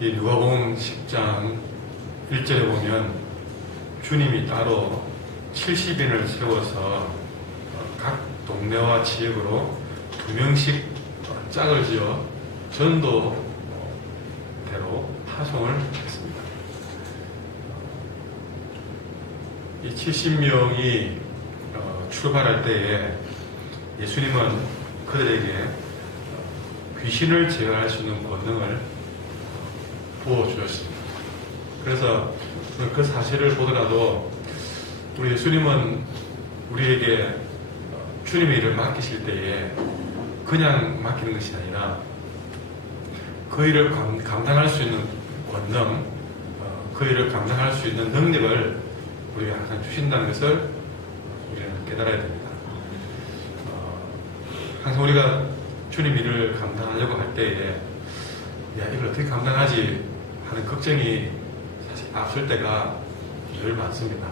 이 누가복음 10장 1절에 보면 주님이 따로 70인을 세워서 각 동네와 지역으로 2명씩 짝을 지어 전도대로 파송을 했습니다. 이 70명이 출발할 때에 예수님은 그들에게 귀신을 제어할 수 있는 권능을 부어주셨습니다. 그래서 그 사실을 보더라도 우리 예수님은 우리에게 주님의 일을 맡기실 때에 그냥 맡기는 것이 아니라 그 일을 감당할 수 있는 권능, 그 일을 감당할 수 있는 능력을 우리가 항상 주신다는 것을 우리는 깨달아야 됩니다. 항상 우리가 주님 일을 감당하려고 할 때에 이걸 어떻게 감당하지 하는 걱정이 사실 앞설 때가 늘 많습니다.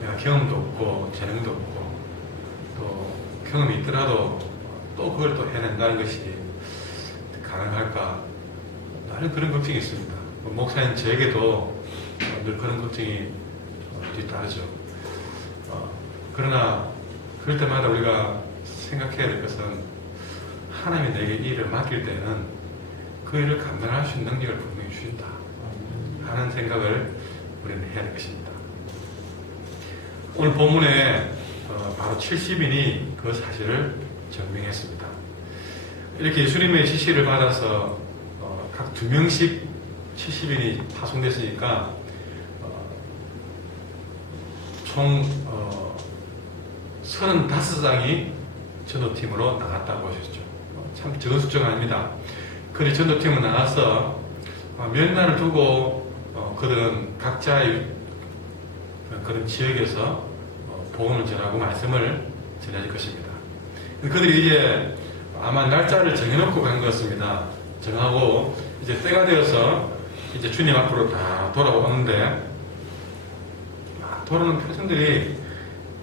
내가 경험도 없고 재능도 없고 또 경험이 있더라도 또 그걸 또 해낸다는 것이 가능할까 나는 그런 걱정이 있습니다. 목사님 저에게도 늘 그런 걱정이 뒤따르죠. 그러나 그럴 때마다 우리가 생각해야 될 것은 하나님이 내게 이 일을 맡길 때는 그 일을 감당할 수 있는 능력을 분명히 주신다 하는 생각을 우리는 해야 될 것입니다. 오늘 본문에 바로 70인이 그 사실을 증명했습니다. 이렇게 예수님의 지시를 받아서 각 2명씩 70인이 파송됐으니까 총 35장이 전도팀으로 나갔다고 하셨죠. 참 적은 숫자가 아닙니다. 그들이 전도팀으로 나가서 몇 날을 두고 그들은 각자의 그런 지역에서 복음을 전하고 말씀을 전해질 것입니다. 그들이 이제 아마 날짜를 정해놓고 간 것 같습니다. 정하고 이제 때가 되어서 이제 주님 앞으로 다 돌아오는데 돌아오는 표정들이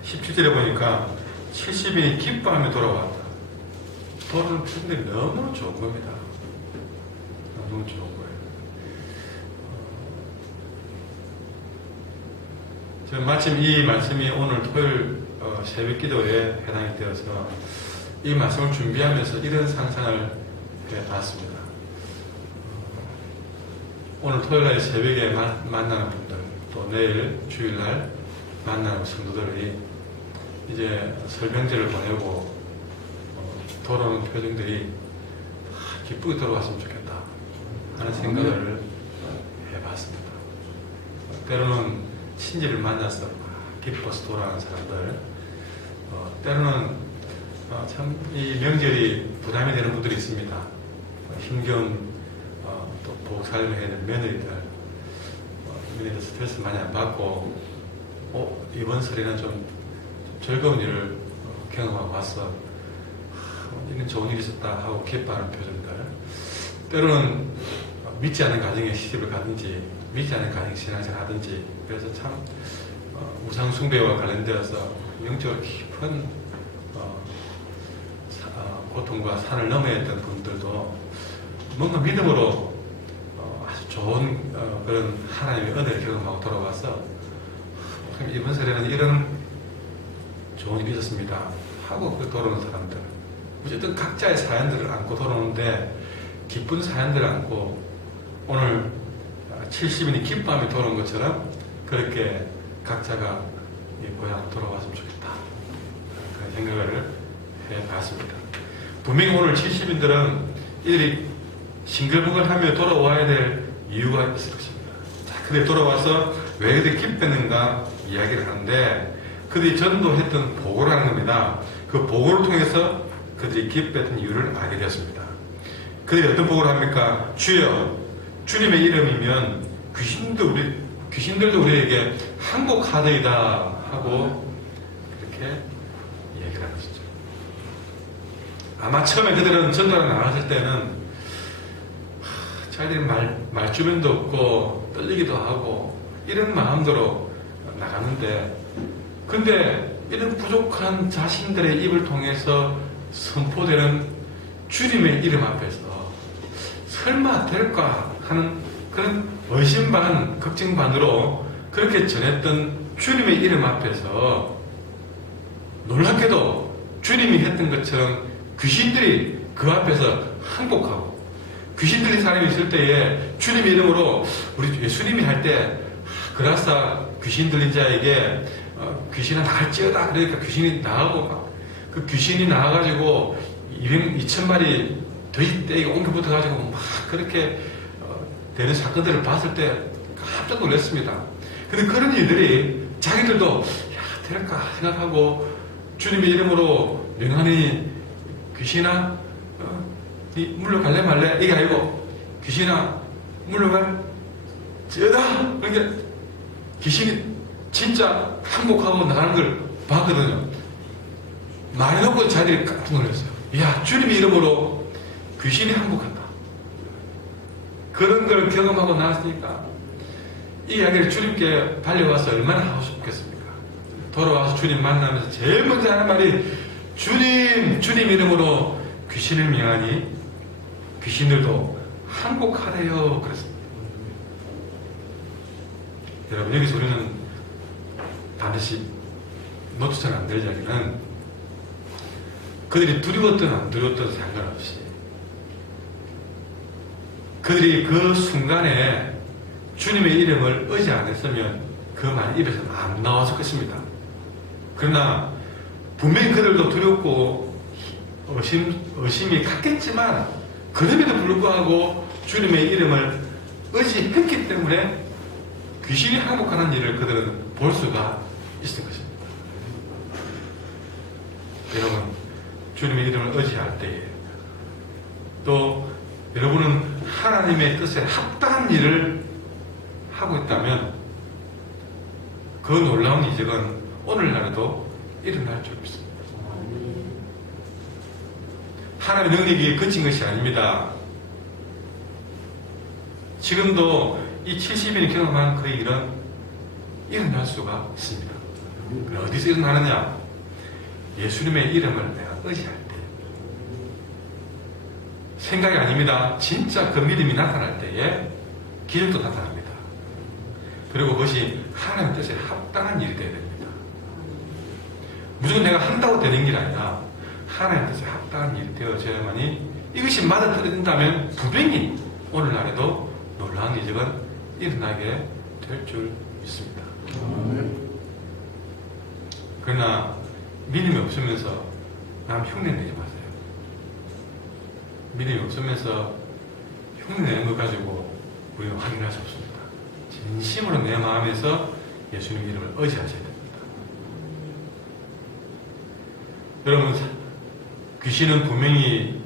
17절에 보니까 70인이 기뻐하며 돌아왔다. 돌아오는 표정들이 너무너무 좋은 겁니다. 너무 좋은 거예요. 저는 마침 이 말씀이 오늘 토요일 새벽 기도에 해당이 되어서 이 말씀을 준비하면서 이런 상상을 해봤습니다. 오늘 토요일날 새벽에 만나는 분들 또 내일 주일날 만나는 성도들이 이제 설명제를 보내고 돌아오는 표정들이 기쁘게 돌아왔으면 좋겠다 하는 생각을 해봤습니다. 때로는 친지를 만나서 기뻐서 돌아가는 사람들, 때로는 참 이 명절이 부담이 되는 분들이 있습니다. 힘겨운 또 보살을 해야 되는 며느리들, 며느리들 스트레스 많이 안 받고 이번 설에는 좀 즐거운 일을 경험하고 와서 이런 좋은 일이 있었다 하고 기뻐하는 표정들, 때로는 믿지 않는 가정에 시집을 가든지 믿지 않는 가정 신앙생활 하든지, 그래서 참 우상 숭배와 관련되어서 영적으로 깊은 고통과 산을 넘어야 했던 분들도 뭔가 믿음으로 아주 좋은 그런 하나님의 은혜를 경험하고 돌아와서 이번 설에는 이런 좋은 일이 있었습니다 하고 돌아오는 사람들, 어쨌든 각자의 사연들을 안고 돌아오는데 기쁜 사연들을 안고 오늘 70인이 기뻐하며 돌아온 것처럼 그렇게 각자가 이 고향 돌아왔으면 좋겠다 그런 생각을 해봤습니다. 분명히 오늘 70인들은 이들이 싱글벙글하며 돌아와야 될 이유가 있을 것입니다. 자, 그들이 돌아와서 왜 그들이 기뻤는가 이야기를 하는데 그들이 전도했던 보고를 하는 겁니다. 그 보고를 통해서 그들이 기뻤던 이유를 알게 되었습니다. 그들이 어떤 보고를 합니까? 주여, 주님의 이름이면 귀신들도 우리에게 항복하더이다 하고 그렇게 얘기를 하는 것이죠. 아마 처음에 그들은 전도를 나갔을 때는 자기들이 말주변도 없고 떨리기도 하고 이런 마음대로 나가는데, 근데 이런 부족한 자신들의 입을 통해서 선포되는 주님의 이름 앞에서 설마 될까 하는 그런 의심 반, 걱정 반으로 그렇게 전했던 주님의 이름 앞에서 놀랍게도 주님이 했던 것처럼 귀신들이 그 앞에서 항복하고, 귀신들이 사람이 있을 때에 주님의 이름으로 우리 예수님이 할 때 그라사 귀신 들린 자에게 귀신아 나갈지어다 그러니까 귀신이 나가고 막 그 귀신이 나와가지고 2,000마리 돼지 떼기가 옮겨붙어가지고 막 그렇게 되는 사건들을 봤을 때 깜짝 놀랐습니다. 근데 그런 일들이 자기들도 야 될까 생각하고 주님의 이름으로 명하니 귀신아 니 물러갈래 말래 이게 아니고 귀신아 물러갈 찌어다 그러니까 귀신이 진짜 항복하고 나가는 걸 봤거든요. 말해놓고 자기들이 깜짝 놀랐어요. 야 주님의 이름으로 귀신이 항복한다. 그런 걸 경험하고 나왔으니까 이 이야기를 주님께 달려와서 얼마나 하고 싶겠습니까? 돌아와서 주님 만나면서 제일 먼저 하는 말이 주님 이름으로 귀신을 명하니 귀신들도 항복하래요 그랬습니다. 여러분 여기서 우리는 반드시 놓쳐서는 안 될 이야기는 그들이 두려웠든 안 두려웠든 상관없이 그들이 그 순간에 주님의 이름을 의지 안 했으면 그 말이 입에서 안 나왔을 것입니다. 그러나 분명히 그들도 두렵고 의심이 갔겠지만 그럼에도 불구하고 주님의 이름을 의지했기 때문에 귀신이 항복하는 일을 그들은 볼 수가 있을 것입니다. 여러분 주님의 이름을 의지할 때에 또 여러분은 하나님의 뜻에 합당한 일을 하고 있다면 그 놀라운 이적은 오늘날에도 일어날 줄 믿습니다. 하나님의 능력이 그친 것이 아닙니다. 지금도 이 70인이 경험한 그 일은 일어날 수가 있습니다. 어디서 일어나느냐? 예수님의 이름을 내가 의지할 때. 생각이 아닙니다. 진짜 그 믿음이 나타날 때에 기적도 나타납니다. 그리고 그것이 하나님의 뜻에 합당한 일이 되어야 됩니다. 무조건 내가 한다고 되는 게 아니라 하나님의 뜻에 합당한 일이 되어져야만이 이것이 맞아떨어진다면 분명히 오늘날에도 놀라운 이적은 일어나게 될 줄 믿습니다. 그러나 믿음이 없으면서 남 흉내 내지 마세요. 믿음이 없으면서 흉내 내는 것 가지고 우리가 확인할 수 없습니다. 진심으로 내 마음에서 예수님 이름을 의지하셔야 됩니다. 여러분 귀신은 분명히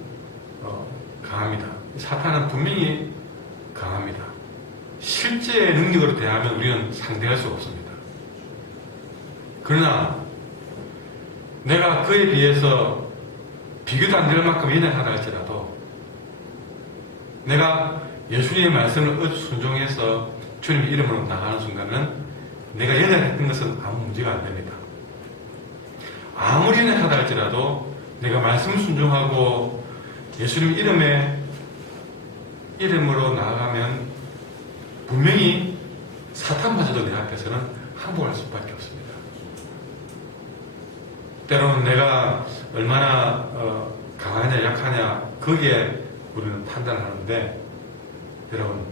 강합니다. 사탄은 분명히 강합니다. 실제 능력으로 대하면 우리는 상대할 수가 없습니다. 그러나 내가 그에 비해서 비교도 안 될 만큼 연약하다 할지라도 내가 예수님의 말씀을 순종해서 주님의 이름으로 나가는 순간은 내가 연약했던 것은 아무 문제가 안 됩니다. 아무리 연약하다 할지라도 내가 말씀을 순종하고 예수님 이름으로 나아가면 분명히 사탄마저도 내 앞에서는 항복할 수밖에 없습니다. 때로는 내가 얼마나 강하냐 약하냐 거기에 우리는 판단하는데 여러분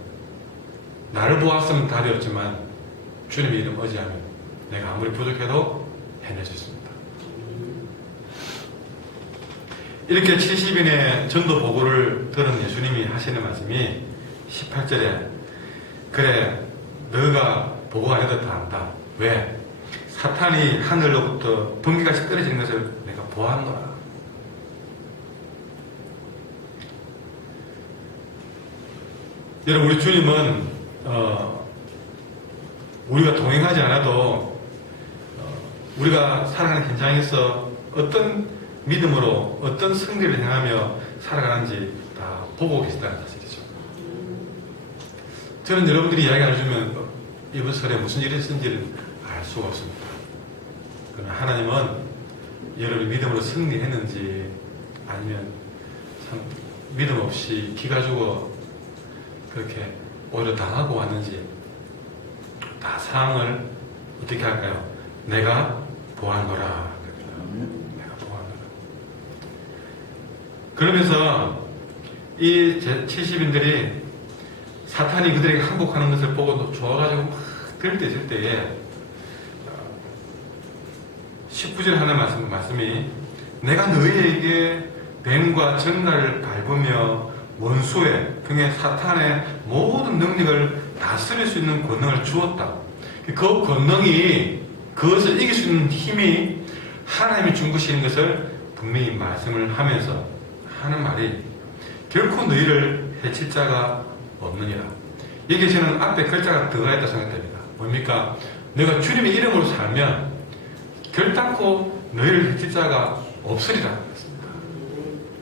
나를 보았으면 답이 없지만 주님의 이름 의지하면 내가 아무리 부족해도 해낼 수 있습니다. 이렇게 70인의 전도 보고를 들은 예수님이 하시는 말씀이 18절에 그래 너가 보고 안 해도 다 안다. 왜? 사탄이 하늘로부터 번개같이 떨어지는 것을 내가 보았노라. 여러분 우리 주님은 우리가 동행하지 않아도 우리가 살아가는 현장에서 어떤 믿음으로 어떤 승리를 향하며 살아가는지 다 보고 계시다는 사실이죠. 저는 여러분들이 이야기 안 해주면 이번 설에 무슨 일이 있었는지를 알 수가 없습니다. 그러나 하나님은 여러분이 믿음으로 승리했는지 아니면 참 믿음 없이 기 가지고 그렇게 오히려 당하고 왔는지 다 상황을 어떻게 할까요? 내가 보았노라. 내가 보았노라. 그러면서 이 70인들이 사탄이 그들에게 항복하는 것을 보고 좋아가지고 막 들떠있을 때에 19절 하는 말씀이 내가 너희에게 뱀과 정갈을 밟으며 원수의 등의 사탄의 모든 능력을 다스릴 수 있는 권능을 주었다. 그 권능이 그것을 이길 수 있는 힘이 하나님이 준 것인 것을 분명히 말씀을 하면서 하는 말이 결코 너희를 해칠 자가 없느니라. 여기에 저는 앞에 글자가 들어가 있다 생각됩니다. 뭡니까? 내가 주님의 이름으로 살면 결단코 너희를 해칠 자가 없으리라.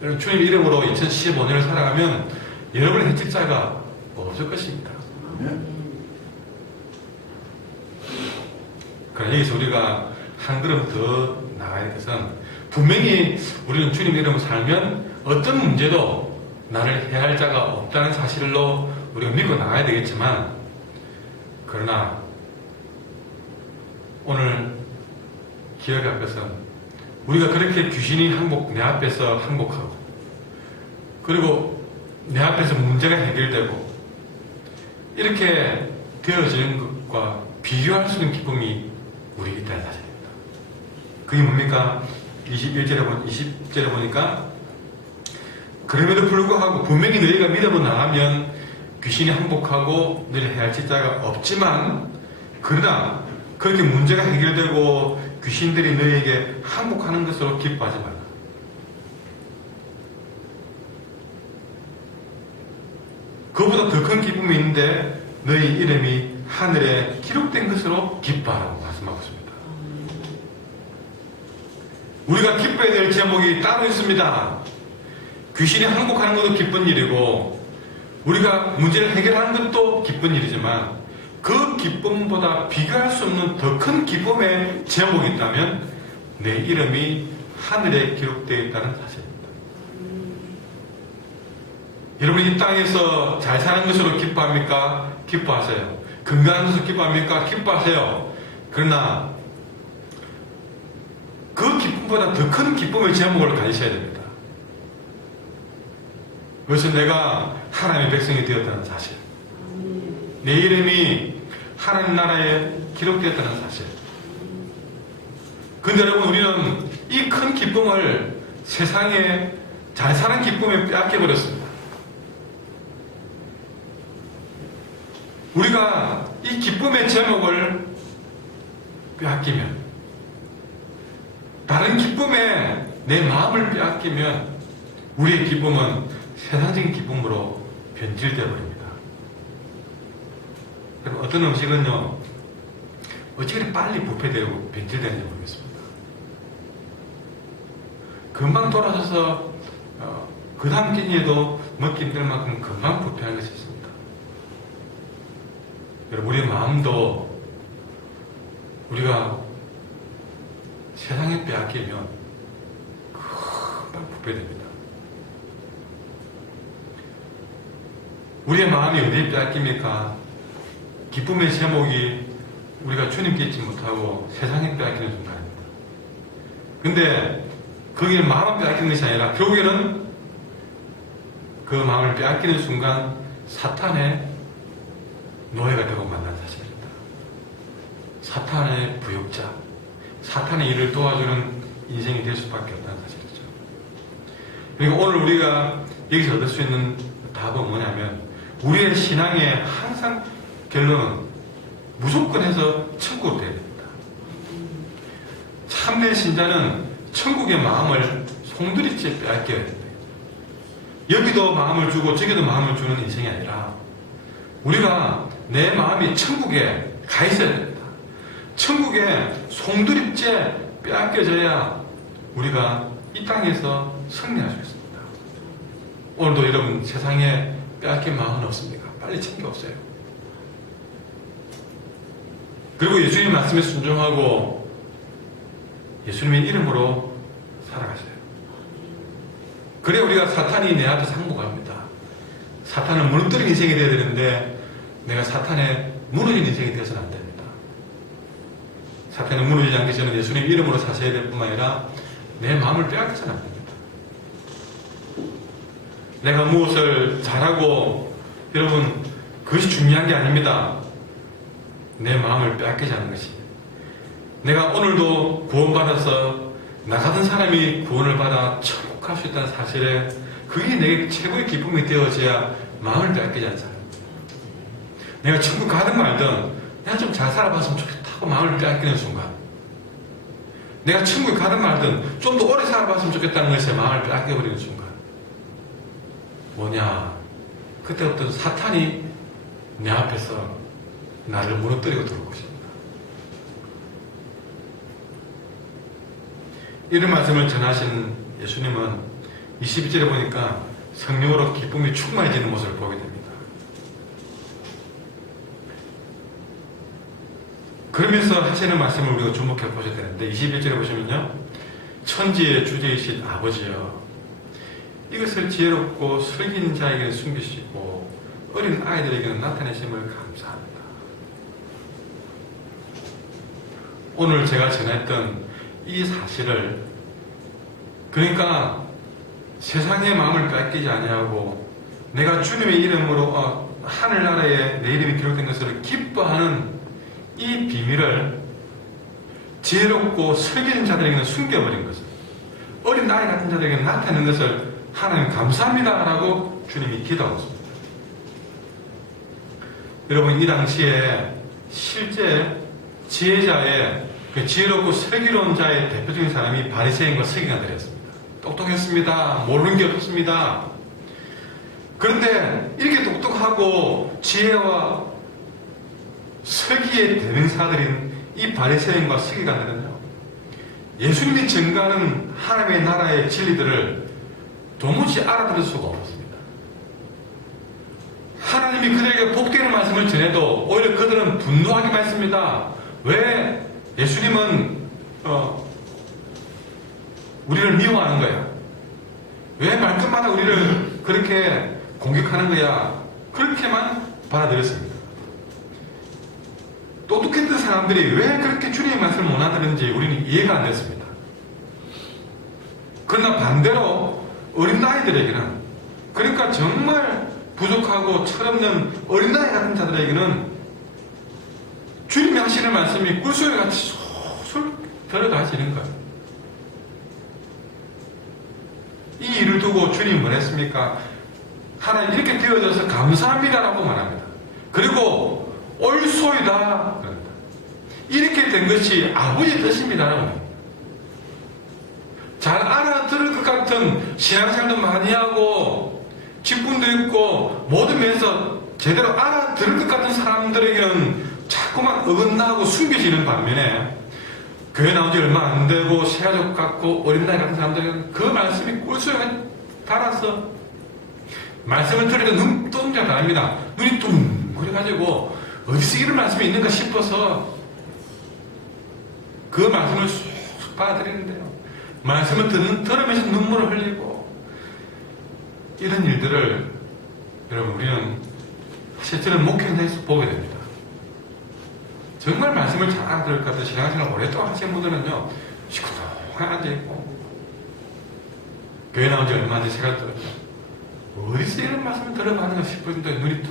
여러분, 주님의 이름으로 2015년을 살아가면 여러분의 해칠 자가 없을 것입니다. 그러나 여기서 우리가 한 걸음 더 나가야 될 것은 분명히 우리는 주님의 이름으로 살면 어떤 문제도 나를 해할 자가 없다는 사실로 우리가 믿고 나가야 되겠지만, 그러나 오늘 기억할 것은 우리가 그렇게 귀신이 내 앞에서 항복하고, 그리고 내 앞에서 문제가 해결되고 이렇게 되어지는 것과 비교할 수 있는 기쁨이 우리에게 있다는 사실입니다. 그게 뭡니까? 20절에 보니까 그럼에도 불구하고 분명히 너희가 믿음으로 나가면 귀신이 항복하고 너희를 해할칠 자가 없지만, 그러나 그렇게 문제가 해결되고 귀신들이 너희에게 항복하는 것으로 기뻐하지 말라. 그보다 더 큰 기쁨이 있는데 너희 이름이 하늘에 기록된 것으로 기뻐하라고 말씀하고 있습니다. 우리가 기뻐해야 될 제목이 따로 있습니다. 귀신이 항복하는 것도 기쁜 일이고 우리가 문제를 해결하는 것도 기쁜 일이지만, 그 기쁨보다 비교할 수 없는 더 큰 기쁨의 제목이 있다면 내 이름이 하늘에 기록되어 있다는 사실입니다. 여러분이 이 땅에서 잘 사는 것으로 기뻐합니까? 기뻐하세요. 건강한 것으로 기뻐합니까? 기뻐하세요. 그러나 그 기쁨보다 더 큰 기쁨의 제목을 가지셔야 됩니다. 그것은 내가 하나님의 백성이 되었다는 사실, 내 이름이 하나님 나라에 기록되었다는 사실. 근데 여러분, 우리는 이 큰 기쁨을 세상에 잘 사는 기쁨에 빼앗겨버렸습니다. 우리가 이 기쁨의 제목을 빼앗기면, 다른 기쁨에 내 마음을 빼앗기면 우리의 기쁨은 세상적인 기쁨으로 변질되어 버립니다. 어떤 음식은요, 어찌 빨리 부패되고 변질되는지 모르겠습니다. 금방 돌아서서 그 다음 끼니에도 먹기 힘들 만큼 금방 부패한 것이 있습니다. 여러분, 우리의 마음도 우리가 세상에 빼앗기면 금방 부패됩니다. 우리의 마음이 어디에 빼앗깁니까? 기쁨의 제목이 우리가 주님께 있지 못하고 세상에 빼앗기는 순간입니다. 근데 거기는 마음을 빼앗기는 것이 아니라 결국에는 그 마음을 빼앗기는 순간 사탄의 노예가 되고 만난 사실입니다. 사탄의 부역자, 사탄의 일을 도와주는 인생이 될 수밖에 없다는 사실이죠. 그리고 오늘 우리가 여기서 얻을 수 있는 답은 뭐냐면, 우리의 신앙의 항상 결론은 무조건 해서 천국으로 돼야 됩니다. 참된 신자는 천국의 마음을 송두리째 빼앗겨야 됩니다. 여기도 마음을 주고 저기도 마음을 주는 인생이 아니라 우리가 내 마음이 천국에 가 있어야 됩니다. 천국에 송두리째 빼앗겨져야 우리가 이 땅에서 승리할 수 있습니다. 오늘도 여러분, 세상에 빼앗긴 마음은 없습니까? 빨리 챙겨오세요. 그리고 예수님 말씀에 순종하고 예수님의 이름으로 살아가세요. 그래 우리가 사탄이 내 앞에서 항복합니다. 사탄을 무너뜨리는 인생이 되어야 되는데 내가 사탄에 무너진 인생이 되어서는 안 됩니다. 사탄에 무너지지 않기 전에 예수님 이름으로 사셔야 될 뿐만 아니라 내 마음을 빼앗겨서는 안 됩니다. 내가 무엇을 잘하고, 여러분, 그것이 중요한 게 아닙니다. 내 마음을 빼앗기지 않는 것이. 내가 오늘도 구원받아서 나 같은 사람이 구원을 받아 천국 갈 수 있다는 사실에 그게 내게 최고의 기쁨이 되어져야 마음을 빼앗기지 않잖아요. 내가 천국 가든 말든 내가 좀 잘 살아봤으면 좋겠다고 마음을 빼앗기는 순간, 내가 천국에 가든 말든 좀 더 오래 살아봤으면 좋겠다는 것에 마음을 빼앗겨버리는 순간, 뭐냐, 그때부터 사탄이 내 앞에서 나를 무너뜨리고 들어올 것입니다. 이런 말씀을 전하신 예수님은 22절에 보니까 성령으로 기쁨이 충만해지는 모습을 보게 됩니다. 그러면서 하시는 말씀을 우리가 주목해 보셔야 되는데, 21절에 보시면요, 천지의 주제이신 아버지여, 이것을 지혜롭고 슬긴 자에게는 숨기시고 어린 아이들에게는 나타내심을 감사합니다. 오늘 제가 전했던 이 사실을, 그러니까 세상의 마음을 뺏기지 아니하고 내가 주님의 이름으로 하늘나라에 내 이름이 기록된 것을 기뻐하는 이 비밀을 지혜롭고 슬기는 자들에게는 숨겨버린 것을, 어린 아이 같은 자들에게 나타내는 것을 하나님 감사합니다 라고 주님이 기도하셨습니다. 여러분, 이 당시에 실제 지혜자의, 그 지혜롭고 슬기로운 자의 대표적인 사람이 바리새인과 서기관들이었습니다. 똑똑했습니다. 모르는 게 없었습니다. 그런데 이렇게 똑똑하고 지혜와 서기의 대명사들인 이 바리새인과 서기관들은요, 예수님이 증거하는 하나님의 나라의 진리들을 도무지 알아들을 수가 없었습니다. 하나님이 그들에게 복되는 말씀을 전해도 오히려 그들은 분노하기만 했습니다. 왜 예수님은 우리를 미워하는 거야? 왜 말끝마다 우리를 그렇게 공격하는 거야? 그렇게만 받아들였습니다. 똑똑했던 사람들이 왜 그렇게 주님의 말씀을 못 알아듣는지 우리는 이해가 안 됐습니다. 그러나 반대로 어린 아이들에게는, 그러니까 정말 부족하고 철없는 어린 아이 같은 자들에게는 주님이 하시는 말씀이 꿀소리 같이 솔솔 들어가시는 거예요. 이 일을 두고 주님이 뭘 했습니까? 하나님 이렇게 되어져서 감사합니다라고 말합니다. 그리고 옳소이다 그럽니다. 이렇게 된 것이 아버지의 뜻입니다라고 합니다. 잘 알아들을 것 같은 신앙생활도 많이 하고 직분도 있고 모든 면에서 제대로 알아들을 것 같은 사람들에게는 자꾸만 어긋나고 숨겨지는 반면에, 교회 나온 지 얼마 안 되고 새가족 같고 어린 나이 같은 사람들에게는 그 말씀이 꿀소리가 달아서 말씀을 들으니까 눈동자 다릅니다. 눈이 둥그래가지고 어디서 이런 말씀이 있는가 싶어서 그 말씀을 쑥 받아들이는데요, 말씀을 들으면서 눈물을 흘리고, 이런 일들을 여러분 우리는 실제로 목회 현장에서 보게 됩니다. 정말 말씀을 잘 알아들을 것 같은 신앙생활 오랫동안 하시는 분들은요, 시끄러워 앉아있고 교회 나온 지 얼마 안 된 생각들 어디서 이런 말씀을 들어봤는가 싶은데 눈이 또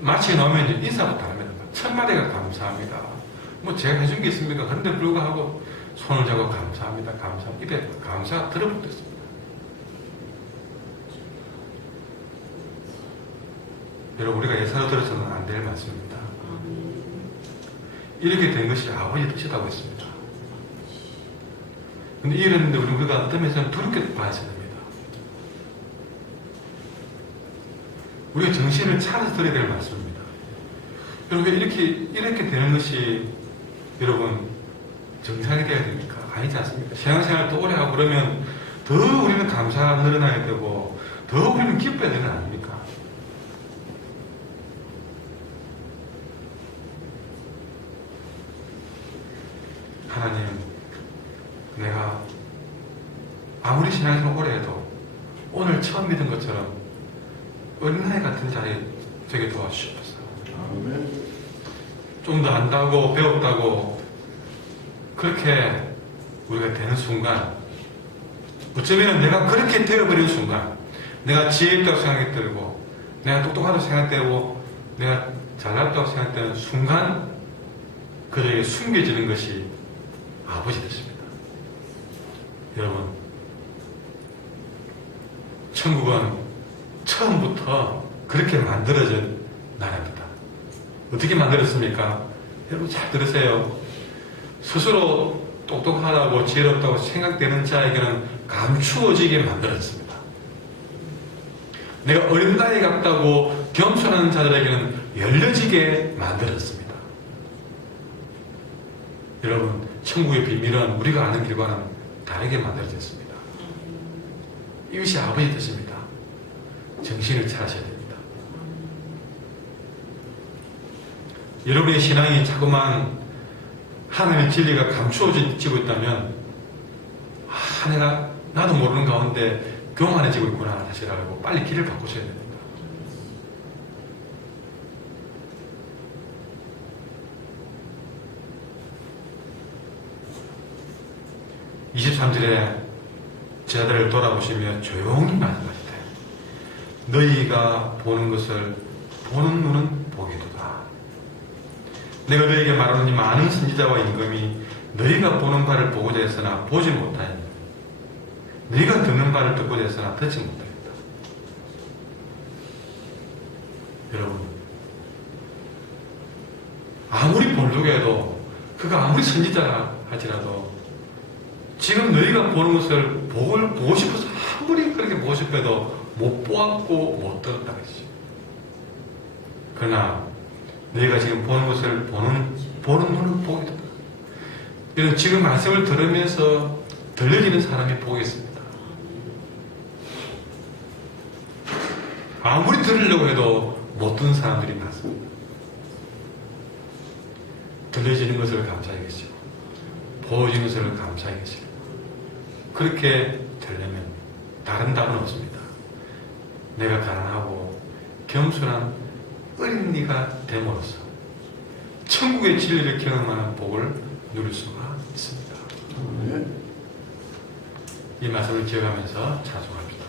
마치 나오면 인사부터 합니다. 첫 마디가 감사합니다. 뭐 제가 해준 게 있습니까? 그런데 불구하고 손을 잡고 감사합니다. 감사합니다. 입에 감사가 들어붙어 있습니다. 여러분, 우리가 예사로 들어서는 안 될 말씀입니다. 이렇게 된 것이 아버지의 뜻이라고 했습니다. 근데 이랬는데 우리가 어떤 면에서는 두렵게 봐야 됩니다. 우리가 정신을 차려서 들어야 될 말씀입니다. 여러분, 이렇게 되는 것이 여러분 정상이 되어야 됩니까? 아니지 않습니까? 신앙생활 더 오래 하고 그러면 더 우리는 감사가 늘어나야 되고 더 우리는 기뻐야 되는 거 아닙니까? 하나님, 내가 아무리 신앙생활 오래 해도 오늘 처음 믿은 것처럼 어린아이 같은 자리 되게 도와주셨어요. 아멘. 좀 더 안다고 배웠다고 그렇게 우리가 되는 순간, 어쩌면 내가 그렇게 되어버리는 순간, 내가 지혜 있다고 생각했고 내가 똑똑하다고 생각되고 내가 잘났다고 생각되는 순간 그들에게 숨겨지는 것이 아버지 됐습니다. 여러분, 천국은 처음부터 그렇게 만들어진 나라입니다. 어떻게 만들었습니까? 여러분 잘 들으세요. 스스로 똑똑하다고 지혜롭다고 생각되는 자에게는 감추어지게 만들었습니다. 내가 어린아이 같다고 겸손한 자들에게는 열려지게 만들었습니다. 여러분, 천국의 비밀은 우리가 아는 길과는 다르게 만들어졌습니다. 이것이 아버지 뜻입니다. 정신을 차리셔야 됩니다. 여러분의 신앙이 자꾸만 하나님의 진리가 감추어지고 있다면, 나도 모르는 가운데 교만해지고 있구나 사실 알고 빨리 길을 바꾸셔야 됩니다. 23절에 제 아들을 돌아보시며 조용히 말씀하시되 너희가 보는 것을 보는 눈은 보게 두다. 내가 너희에게 말하노니 많은 선지자와 임금이 너희가 보는 바를 보고자 했으나 보지 못하였느니라. 너희가 듣는 바를 듣고자 했으나 듣지 못하였다. 여러분, 아무리 본속에도 그가 아무리 선지자라 할지라도 지금 너희가 보는 것을 보고 싶어서 아무리 그렇게 보고 싶어도 못 보았고 못 들었다 그러지. 그러나 너희가 지금 보는 것을 보는 눈은 보게 된다. 이런 지금 말씀을 들으면서 들려지는 사람이 보겠습니다. 아무리 들으려고 해도 못 듣는 사람들이 많습니다. 들려지는 것을 감사히 계시고 보여지는 것을 감사히 계시고 그렇게 되려면 다른 답은 없습니다. 내가 가난하고 겸손한 어린이가 됨으로써 천국의 진리를 경험하는 복을 누릴 수가 있습니다. 이 말씀을 기억하면서 찬송합니다.